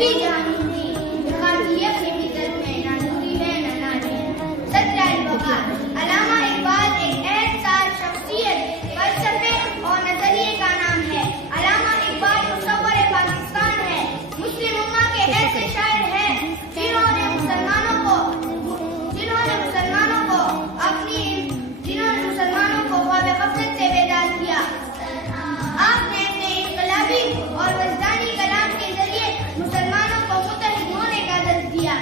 तस्वीर जहानी थी, दिखाती है अपने भीतर में ना दूरी है ना नारी है। सच्चा इक़बाल। अल्लामा इक़बाल एक एहसास, शख्सियत, फलसफे और नजरिए का नाम है। अल्लामा इक़बाल मुसव्वरे पाकिस्तान है। मुस्लिम उम्मा के ऐसे शायर हैं जिन्होंने मुसलमानों को ख्वाब गफलत से बेदार किया। आपने अपने इनकलाबी और वजदानी कलाम के जरिए मुसलमानों को मुत्तहिद होने का दर्ज दिया।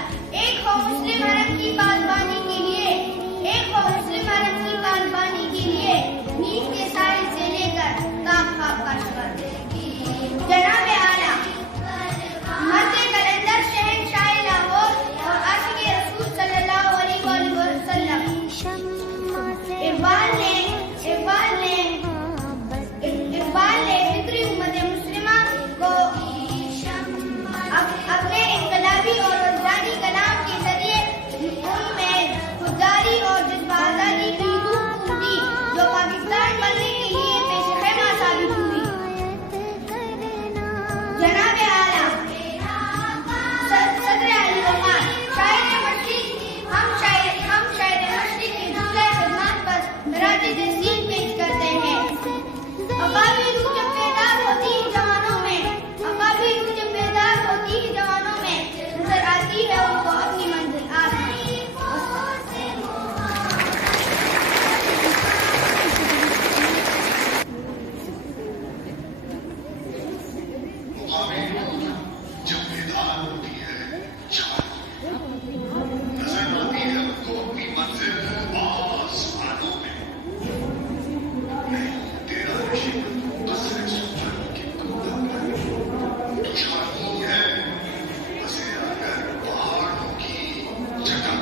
एक हो मुस्लिम हरम की पासबानी के लिए, नींद के साहिल से लेकर ताक ख्वाब का सफर। जनाब आला मर्दे कलंदर शहंशाह लाहौर और आशिक़े रसूल सल्लल्लाहु अलैहि वसल्लम इक़बाल ने फितरी उम्मत मुस्लिमा को अपने इनकलाबी और वजदानी कलाम के जरिए उनमें खुददारी और जज्बा आज़ादी की रूह दी, जो पाकिस्तान बनने के लिए पेशेख़ैमा साबित हुई। जनाब आला सदर अली वक़ार शायर मशरिक़ के जुमले खिदमत पर दराजे तहसीन पेश करते हैं। अकाबी रूह जब बेदार होती है जवानों में, नजर आती है उनको अपनी मंजिल आसमां। जब बेदार होती है नजर आती है उनको अपनी मंजिल आसमानों में। नहीं तेरा नशीब बस है सुल्तानों की कुदरत में, तू शाही है बसे अगर पहाड़ों की जगह।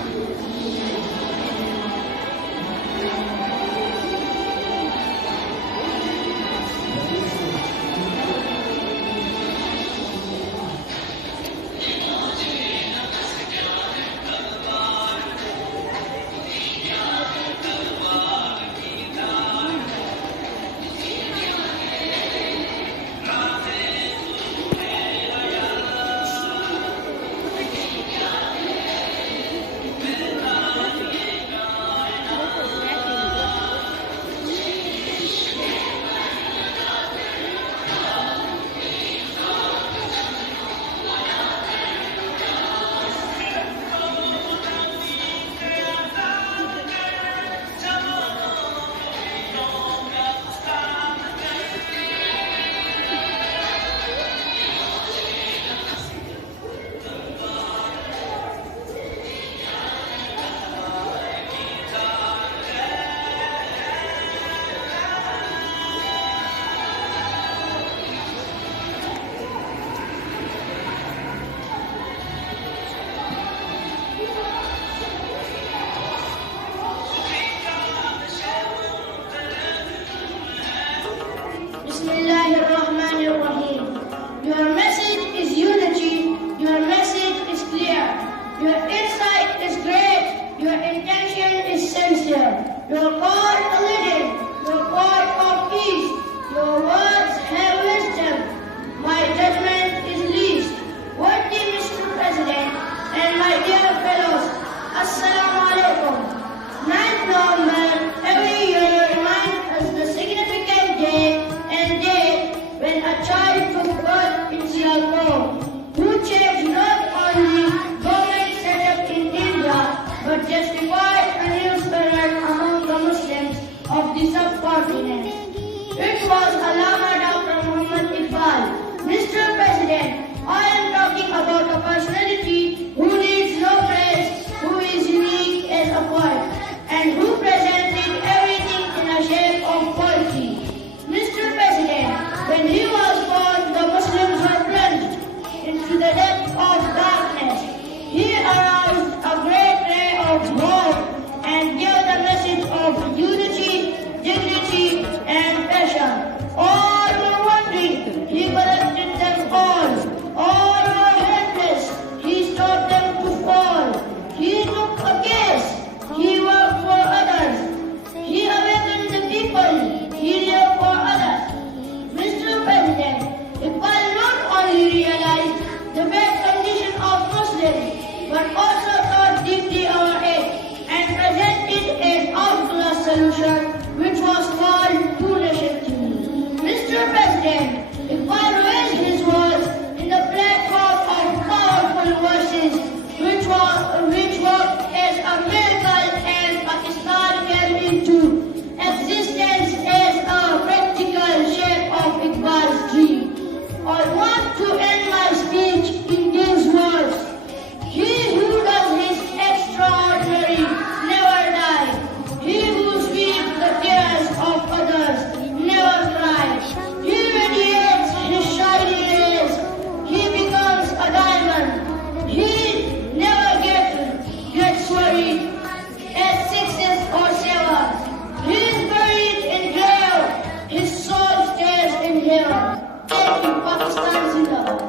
पाकिस्तान जिंदाबाद।